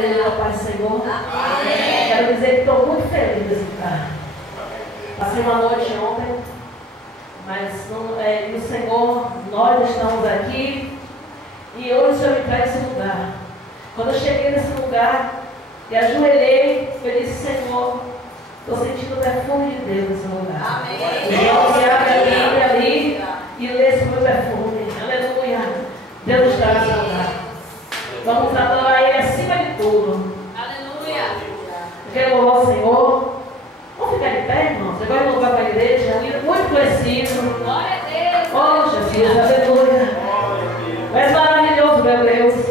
igreja da paz do Senhor? Amém. Quero dizer que estou muito feliz de estar. Passei uma noite ontem, mas no Senhor nós estamos aqui e hoje o Senhor me traz esse lugar. Quando eu cheguei nesse lugar e ajoelhei, eu disse: Senhor, estou sentindo o perfume de Deus nesse lugar. Amém. Então se abre a Bíblia ali e lê esse meu perfume. Aleluia. Deus está nesse lugar. Vamos adorar Ele acima de tudo. Aleluia. Eu quero louvar o Senhor. Vamos ficar de pé, irmãos. Você vai louvar para a igreja. Muito preciso. Glória a Deus. Oh, Jesus. Aleluia. És maravilhoso, meu Deus.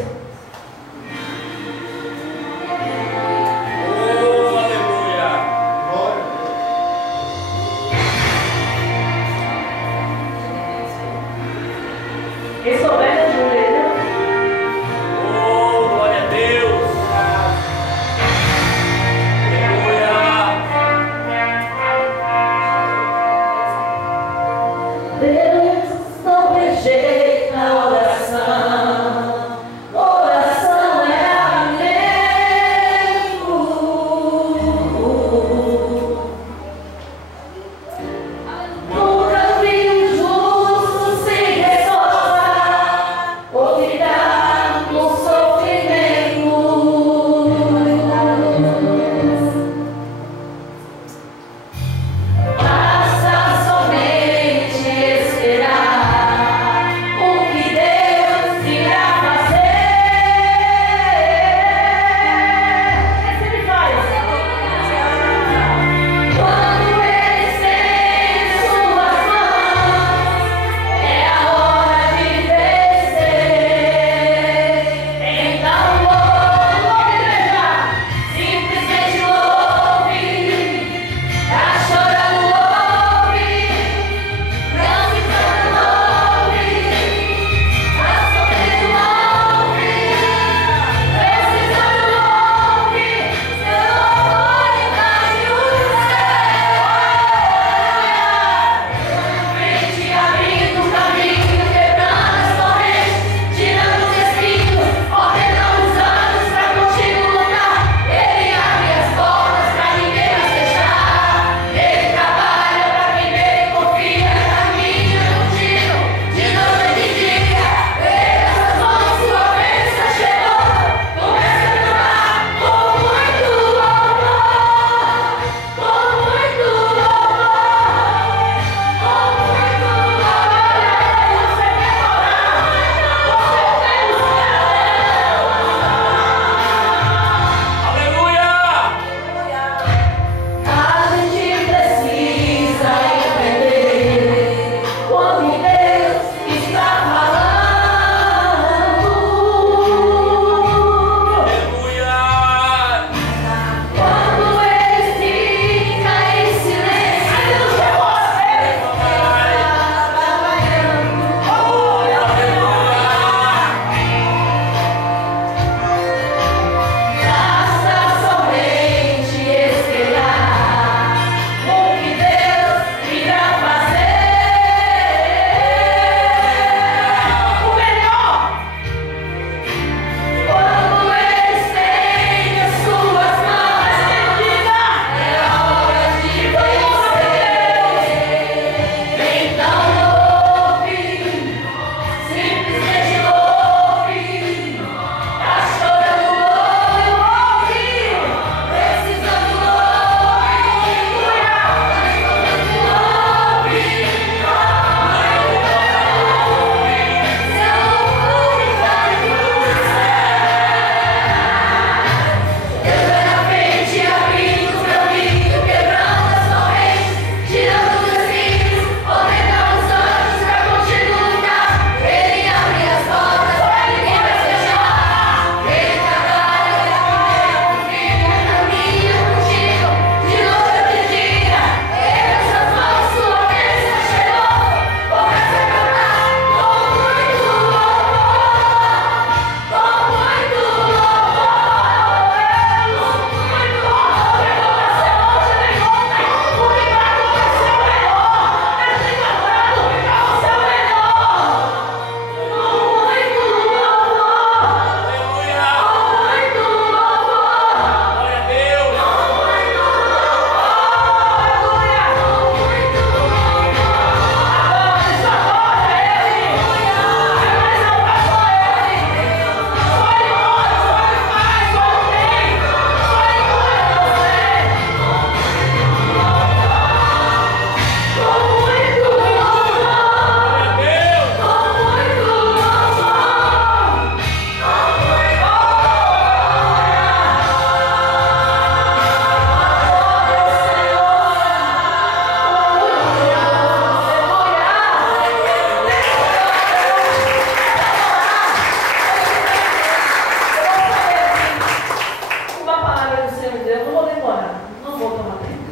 demorar, não vou tomar tempo.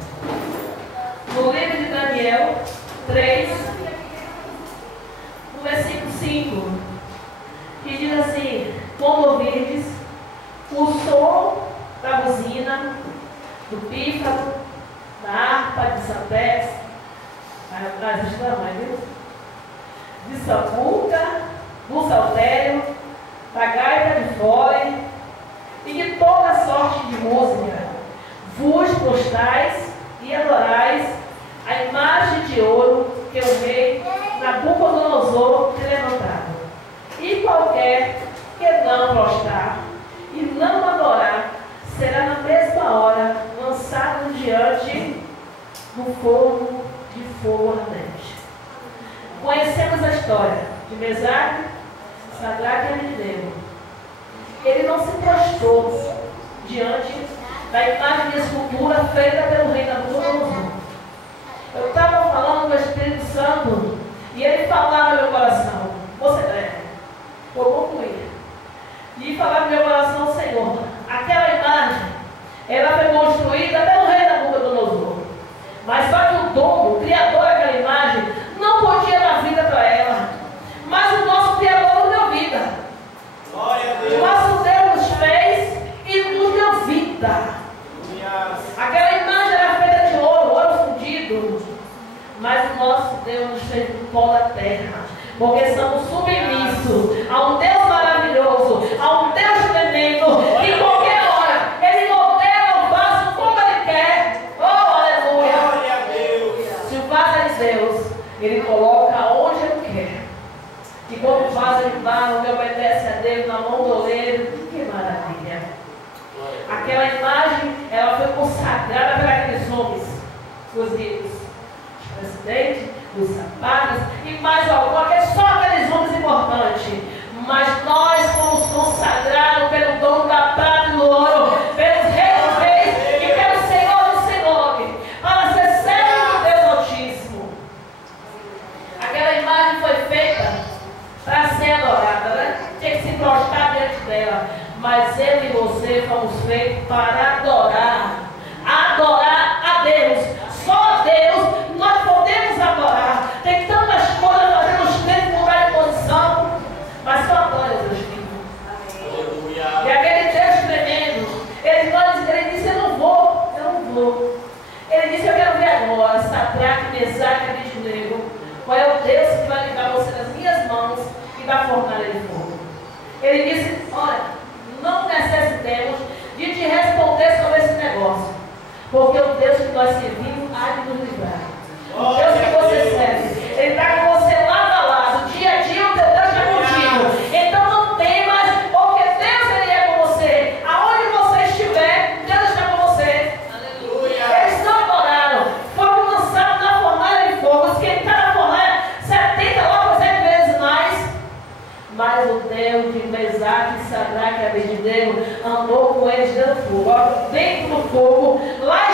No livro de Daniel 3, no versículo 5, que diz assim: quando ouvirdes o som da buzina, do pífaro, da harpa, de sampés, atrás dos tamanhos, viu? De sambuca, do saltério, da gaita de fole e de toda sorte de música, vos postais e adorais a imagem de ouro que o rei Nabucodonosor tem levantado. E qualquer que não prostrar e não adorar será na mesma hora lançado diante do forno de fogo ardente. Conhecemos a história de Mesaque, Sadraque e Abednego. Ele não se prostrou diante da imagem de escultura feita pelo rei Nabucodonosor. Eu estava falando com o Espírito Santo e ele falava no meu coração: você deve, vou concluir. E falava no meu coração: Senhor, aquela imagem, ela foi construída pelo rei Nabucodonosor. Mas só que o dono, o criador daquela imagem, não podia dar vida para ela. Mas o nosso criador nos deu vida. Glória a Deus. O nosso Deus nos fez e nos deu vida. Aquela imagem era feita de ouro, ouro fundido. Mas o nosso Deus nos fez do pó da terra. Porque somos submissos a um Deus maravilhoso, a um Deus tremendo. E qualquer hora, Ele modela o vaso como Ele quer. Oh, aleluia! Glória a Deus. Se o vaso é de Deus, Ele coloca onde Ele quer. E como o vaso de barro que obedece a Deus na mão do oleiro, que maravilha! Aquela imagem, ela foi consagrada por aqueles homens, os ricos, os presidentes, os sapatos e mais alguma, que é só aqueles homens importantes. Mas nós fomos consagrados pelo dono da prata e do ouro, pelos reis dos reis e pelo Senhor dos senhores, para ser servo do Deus Altíssimo. Aquela imagem foi feita para ser adorada, né? Tinha que se prostrar diante dela. Mas eu e você fomos feitos para adorar a Deus. Só a Deus nós podemos adorar. Tem tantas coisas fazendo os crentes mudar de posição, mas só adora Deus vivo. E aquele Deus tremendo, ele disse: eu não vou. Ele disse: eu quero ver agora, Sadraque, Mesaque e Abednego, qual é o Deus que vai livrar você das minhas mãos e da fornalha de fogo. Ele disse: olha, não necessitemos de te responder sobre esse negócio, porque o Deus que nós servimos há de nos livrar. O Deus que você serve, Ele está com você lado a lado, dia a dia o teu Deus está contigo. Então não temas, porque Deus Ele é com você. Aonde você estiver, Deus está com você. Aleluia. Eles não adoraram, foram lançados na fornalha de fogo, esquentaram a fornalha 70 logo 100 vezes mais. Mas o Deus de Mesaque, Sadraque e Abednego andou com eles dentro do fogo, dentro do fogo, lá